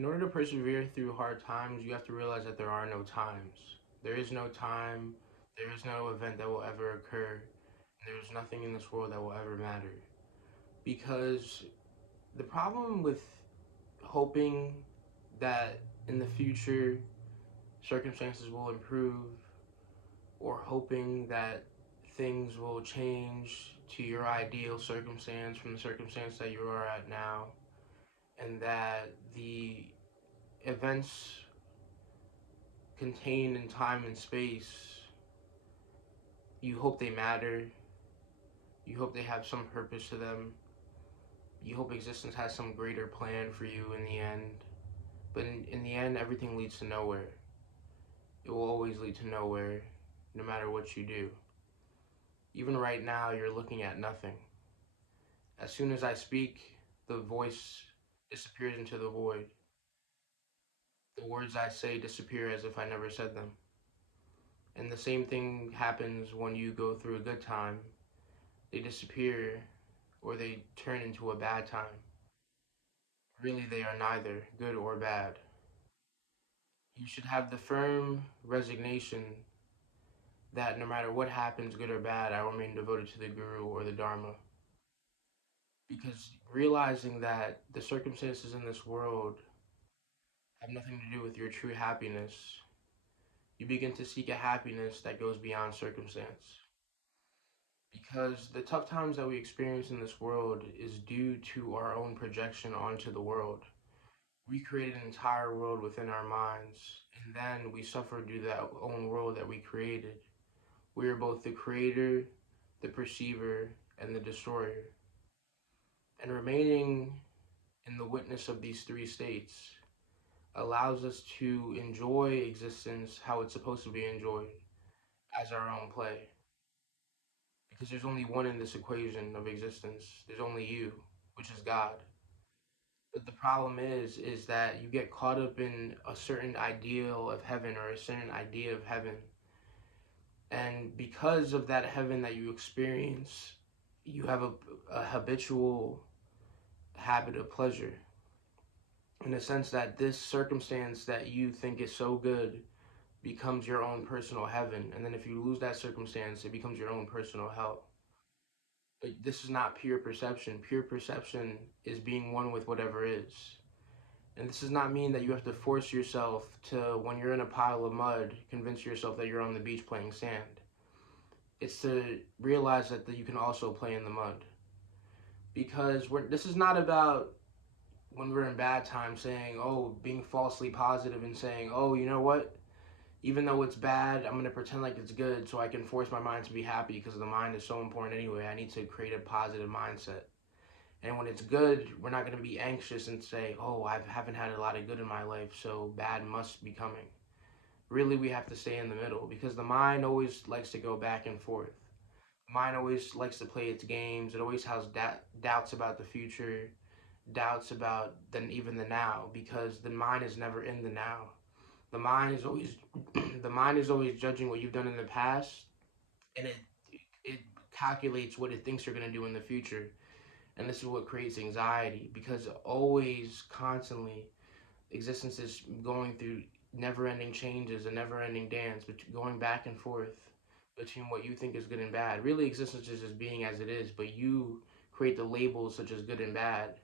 In order to persevere through hard times, you have to realize that there are no times. There is no time, there is no event that will ever occur, and there is nothing in this world that will ever matter. Because the problem with hoping that in the future circumstances will improve, or hoping that things will change to your ideal circumstance from the circumstance that you are at now, and that the events contained in time and space, you hope they matter, you hope they have some purpose to them, you hope existence has some greater plan for you in the end. But in the end, everything leads to nowhere. It will always lead to nowhere, no matter what you do. Even right now, you're looking at nothing. As soon as I speak, the voice disappears into the void. The words I say disappear as if I never said them. And the same thing happens when you go through a good time. They disappear or they turn into a bad time. Really, they are neither good or bad. You should have the firm resignation that no matter what happens, good or bad, I remain devoted to the Guru or the Dharma. Because realizing that the circumstances in this world have nothing to do with your true happiness, you begin to seek a happiness that goes beyond circumstance. Because the tough times that we experience in this world is due to our own projection onto the world. We create an entire world within our minds, and then we suffer due to that own world that we created. We are both the creator, the perceiver, and the destroyer. And remaining in the witness of these three states allows us to enjoy existence how it's supposed to be enjoyed, as our own play. Because there's only one in this equation of existence. There's only you, which is God. But the problem is that you get caught up in a certain ideal of heaven or a certain idea of heaven. And because of that heaven that you experience, you have a habitual habit of pleasure. In the sense that this circumstance that you think is so good becomes your own personal heaven. And then if you lose that circumstance, it becomes your own personal hell. But this is not pure perception. Pure perception is being one with whatever is. And this does not mean that you have to force yourself to, when you're in a pile of mud, convince yourself that you're on the beach playing sand. It's to realize that you can also play in the mud. Because this is not about when we're in bad times saying, oh, being falsely positive and saying, oh, you know what? Even though it's bad, I'm going to pretend like it's good so I can force my mind to be happy because the mind is so important anyway. I need to create a positive mindset. And when it's good, we're not going to be anxious and say, oh, I haven't had a lot of good in my life, so bad must be coming. Really, we have to stay in the middle because the mind always likes to go back and forth. The mind always likes to play its games. It always has doubts about the future, doubts about even the now, because the mind is never in the now. The mind is always the mind is always judging what you've done in the past, and it calculates what it thinks you're going to do in the future. And this is what creates anxiety, because always, constantly, existence is going through never-ending changes, a never-ending dance, but going back and forth between what you think is good and bad. Really, existence is just being as it is, but you create the labels such as good and bad.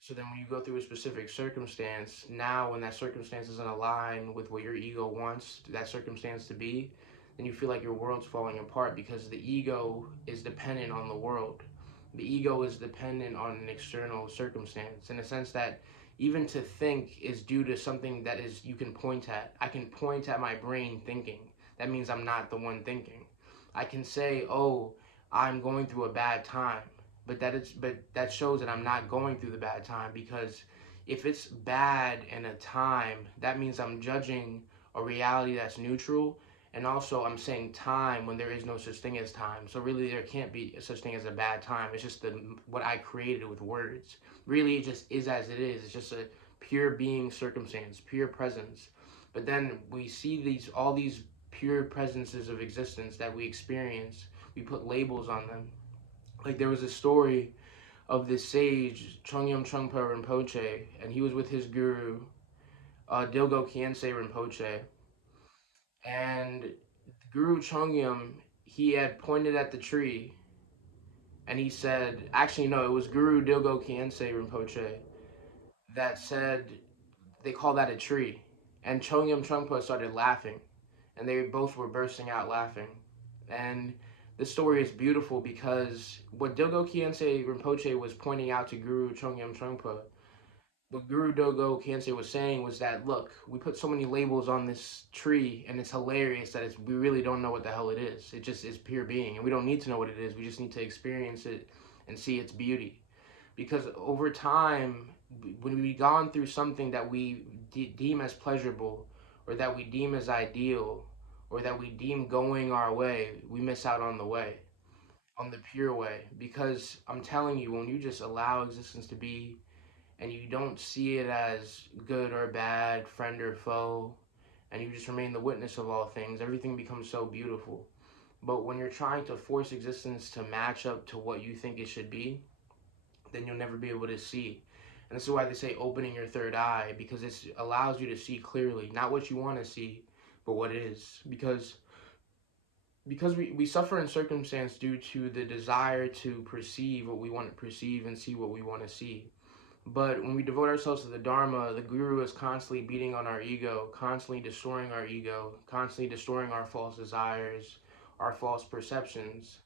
So then when you go through a specific circumstance, now when that circumstance doesn't align with what your ego wants that circumstance to be, then you feel like your world's falling apart because the ego is dependent on the world. The ego is dependent on an external circumstance in the sense that even to think is due to something that is you can point at. I can point at my brain thinking. That means I'm not the one thinking. I can say, "Oh, I'm going through a bad time." But that shows that I'm not going through the bad time, because if it's bad in a time, that means I'm judging a reality that's neutral, and also I'm saying time when there is no such thing as time. So really there can't be such thing as a bad time. It's just what I created with words. Really it just is as it is. It's just a pure being circumstance, pure presence. But then we see all these pure presences of existence that we experience. We put labels on them. Like there was a story of this sage, Chongyam Trungpa Rinpoche, and he was with his guru, Dilgo Khyentse Rinpoche, and Guru Chongyam, he had pointed at the tree, and he said, actually no, it was Guru Dilgo Khyentse Rinpoche that said, they call that a tree, and Chongyam Trungpa started laughing, and they both were bursting out laughing, and this story is beautiful because what Dilgo Khyentse Rinpoche was pointing out to Guru Chongyam Trungpa, what Guru Dogo Khyentse was saying was that, look, we put so many labels on this tree, and it's hilarious that we really don't know what the hell it is. It just is pure being, and we don't need to know what it is. We just need to experience it and see its beauty. Because over time, when we've gone through something that we deem as pleasurable, or that we deem as ideal, or that we deem going our way, we miss out on the way, on the pure way. Because I'm telling you, when you just allow existence to be, and you don't see it as good or bad, friend or foe, and you just remain the witness of all things, everything becomes so beautiful. But when you're trying to force existence to match up to what you think it should be, then you'll never be able to see. And this is why they say opening your third eye, because it allows you to see clearly, not what you want to see, but what is. Because we suffer in circumstance due to the desire to perceive what we want to perceive and see what we want to see. But when we devote ourselves to the Dharma, the Guru is constantly beating on our ego, constantly destroying our ego, constantly destroying our false desires, our false perceptions.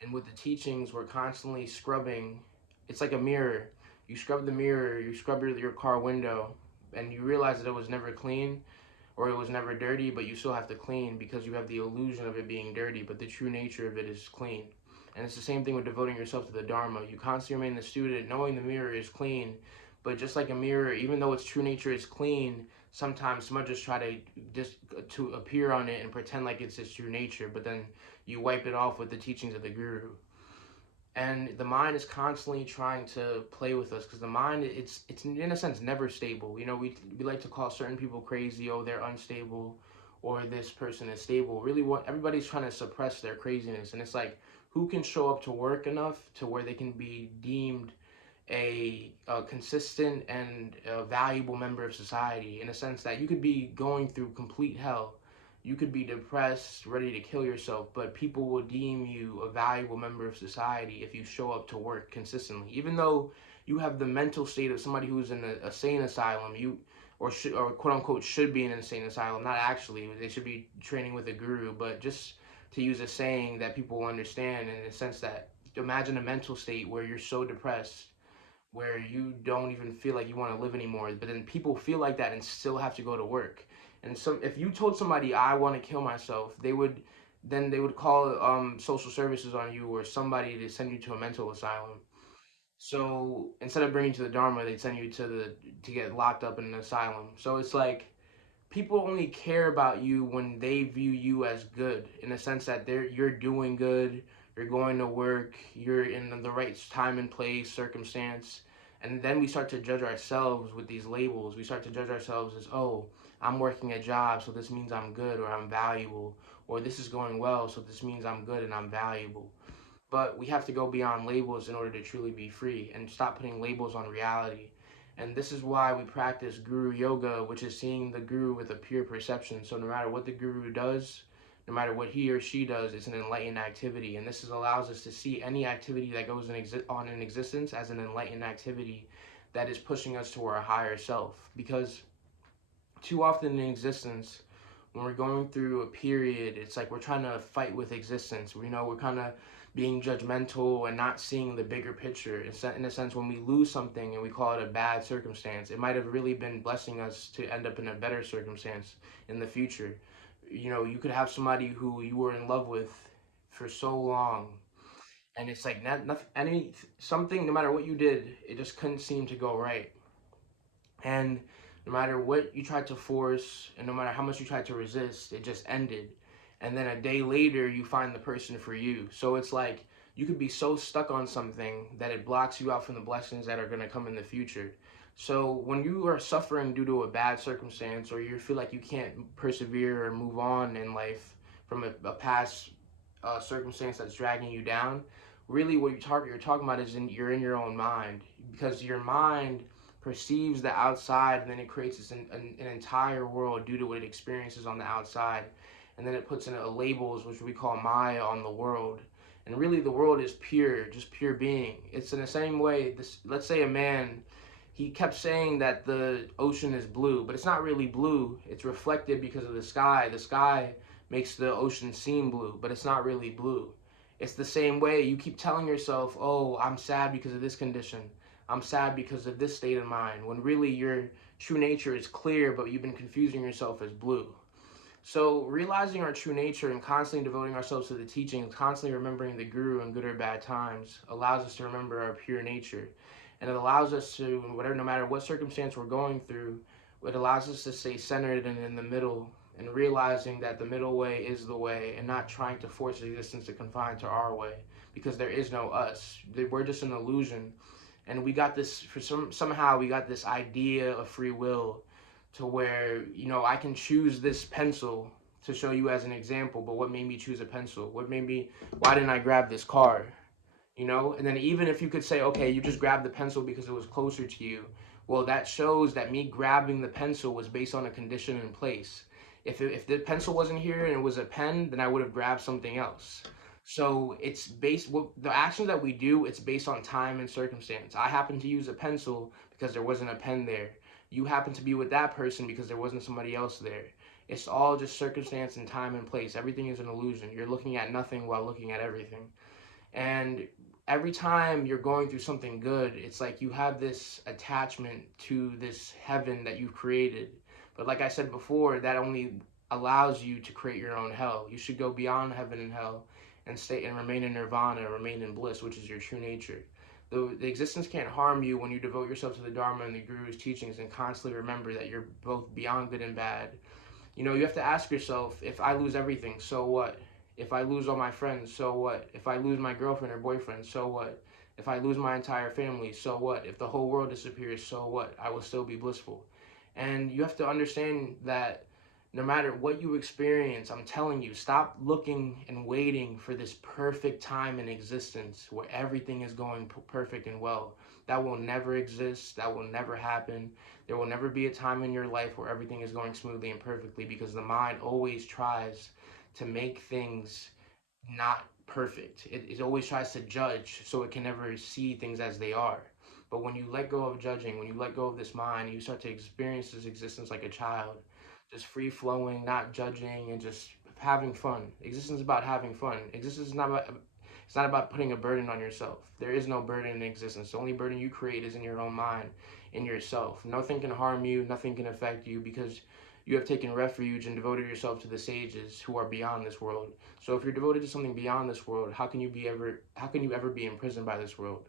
And with the teachings, we're constantly scrubbing. It's like a mirror. You scrub the mirror, you scrub your car window, and you realize that it was never clean or it was never dirty, but you still have to clean because you have the illusion of it being dirty, but the true nature of it is clean. And it's the same thing with devoting yourself to the Dharma. You constantly remain the student, knowing the mirror is clean, but just like a mirror, even though its true nature is clean, sometimes smudges try to just to appear on it and pretend like it's its true nature, but then you wipe it off with the teachings of the Guru. And the mind is constantly trying to play with us because the mind, it's in a sense never stable. You know, we like to call certain people crazy, oh, they're unstable, or this person is stable. Really, what everybody's trying to suppress their craziness, and it's like, who can show up to work enough to where they can be deemed a consistent and a valuable member of society, in a sense that you could be going through complete hell, you could be depressed, ready to kill yourself, but people will deem you a valuable member of society if you show up to work consistently. Even though you have the mental state of somebody who's in a insane asylum, or quote unquote should be in an insane asylum. Not actually, they should be training with a guru, but just to use a saying that people will understand, in the sense that imagine a mental state where you're so depressed where you don't even feel like you want to live anymore, but then people feel like that and still have to go to work. And so if you told somebody I want to kill myself, they would call social services on you or somebody to send you to a mental asylum. So instead of bringing you to the Dharma, they'd send you to get locked up in an asylum. So it's like people only care about you when they view you as good, in the sense that you're doing good, you're going to work, you're in the right time and place, circumstance. And then we start to judge ourselves with these labels. We start to judge ourselves as, oh, I'm working a job, so this means I'm good or I'm valuable. Or this is going well, so this means I'm good and I'm valuable. But we have to go beyond labels in order to truly be free and stop putting labels on reality. And this is why we practice Guru Yoga, which is seeing the Guru with a pure perception. So no matter what the Guru does, no matter what he or she does, it's an enlightened activity. And this allows us to see any activity that goes on in existence as an enlightened activity that is pushing us to our higher self. Because too often in existence, when we're going through a period, it's like we're trying to fight with existence. We're kind of being judgmental and not seeing the bigger picture. In a sense, when we lose something and we call it a bad circumstance, it might have really been blessing us to end up in a better circumstance in the future. You could have somebody who you were in love with for so long, and it's like something, no matter what you did, it just couldn't seem to go right. And no matter what you tried to force, and no matter how much you tried to resist, it just ended. And then a day later, you find the person for you. So it's like you could be so stuck on something that it blocks you out from the blessings that are going to come in the future. So when you are suffering due to a bad circumstance, or you feel like you can't persevere or move on in life from a past circumstance that's dragging you down, really what you're talking about is you're in your own mind, because your mind perceives the outside, and then it creates an entire world due to what it experiences on the outside. And then it puts in a labels, which we call Maya, on the world. And really, the world is pure, just pure being. It's in the same way, let's say a man, he kept saying that the ocean is blue, but it's not really blue. It's reflected because of the sky. The sky makes the ocean seem blue, but it's not really blue. It's the same way. You keep telling yourself, oh, I'm sad because of this condition. I'm sad because of this state of mind, when really your true nature is clear, but you've been confusing yourself as blue. So realizing our true nature and constantly devoting ourselves to the teachings, constantly remembering the guru in good or bad times, allows us to remember our pure nature. And it allows us to, whatever, no matter what circumstance we're going through, it allows us to stay centered and in the middle, and realizing that the middle way is the way, and not trying to force existence to confine to our way, because there is no us. We're just an illusion. And we got this, somehow we got this idea of free will, to where, I can choose this pencil, to show you as an example, but what made me choose a pencil? Why didn't I grab this car? And then even if you could say, okay, you just grabbed the pencil because it was closer to you, well, that shows that me grabbing the pencil was based on a condition in place. If the pencil wasn't here and it was a pen, then I would have grabbed something else. So it's based, the action that we do, it's based on time and circumstance. I happen to use a pencil because there wasn't a pen there. You happen to be with that person because there wasn't somebody else there. It's all just circumstance and time and place. Everything is an illusion. You're looking at nothing while looking at everything. And every time you're going through something good, it's like you have this attachment to this heaven that you've created. But like I said before, that only allows you to create your own hell. You should go beyond heaven and hell and stay and remain in nirvana, remain in bliss, which is your true nature. The existence can't harm you when you devote yourself to the Dharma and the Guru's teachings, and constantly remember that you're both beyond good and bad. You have to ask yourself, if I lose everything, so what? If I lose all my friends, so what? If I lose my girlfriend or boyfriend, so what? If I lose my entire family, so what? If the whole world disappears, so what? I will still be blissful. And you have to understand that no matter what you experience, I'm telling you, stop looking and waiting for this perfect time in existence where everything is going perfect and well. That will never exist. That will never happen. There will never be a time in your life where everything is going smoothly and perfectly, because the mind always tries to make things not perfect. It always tries to judge so it can never see things as they are. But when you let go of judging, when you let go of this mind, you start to experience this existence like a child, just free flowing, not judging, and just having fun. Existence is about having fun. Existence is not about, it's not about putting a burden on yourself. There is no burden in existence. The only burden you create is in your own mind, in yourself. Nothing can harm you, nothing can affect you, because you have taken refuge and devoted yourself to the sages who are beyond this world. So if you're devoted to something beyond this world, how can you ever be imprisoned by this world?